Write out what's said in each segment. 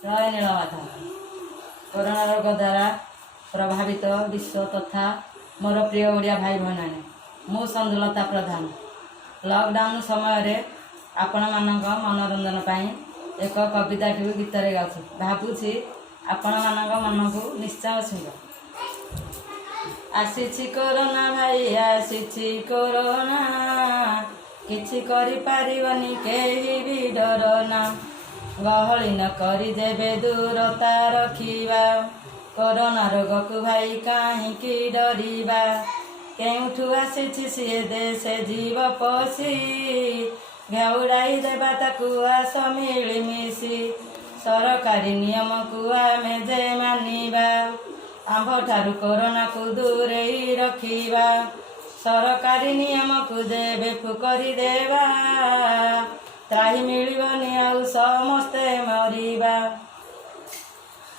जय नीलमाधव। कोरोना रोग द्वारा प्रभावित विश्व तथा मोर प्रिय ओडिया भाई भौणी मु संजुलता प्रधान लॉकडाउन समय आपण मानक मनोरंजन पाई एक कविता गीत गाँव भावुँ आपण मानक मन को निश्चय छुंब। आसी कोरोना भाई आसी कोरोना किछि करि पारिबनी केही भी डरना गहली न करी देबे दूरता रखिबा कोरोना रोग को भाई कहीं डरिबा केउठु आसी सी देशे जीव पशी घाउड़ाई देबा ताकू आस मिलिमिशि सरकारी नियम को आमे जे मानिबा आंभ ठारू कोरोना को दूरेई रखिबा सरकारी नियम को जेबे फुकरी देबा त्राही मिलिबनी आउ समस्ते मरिबा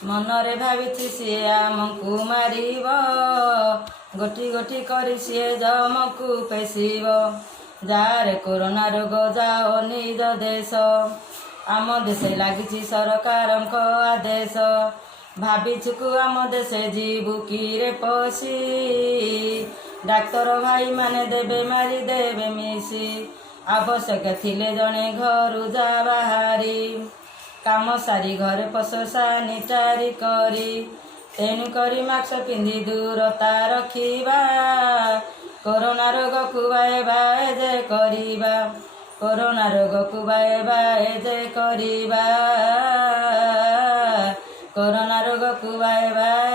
मनरे भाविछि सिए आमकु मारिब गोटी गोटी करी सिए जमकु पेशिब जार कोरोना रोग जाओ निज देश आम देशे लागिछि सरकारक आदेश भाविछुकु आम देशे जीवु किरे पशी डाक्तर भाई माने देबे मारी देबे मिशी आवश्यक थिले जणे घरु जा बाहारी काम सारी घरे पश सानिटारी करी तेणु करी मास्क पिंधि दूरता रखिबा कोरोना रोग को बाए बाए जे करिबा कोरोना रोग को बाए बाए जे करिबा कोरोना रोग को बाए बाए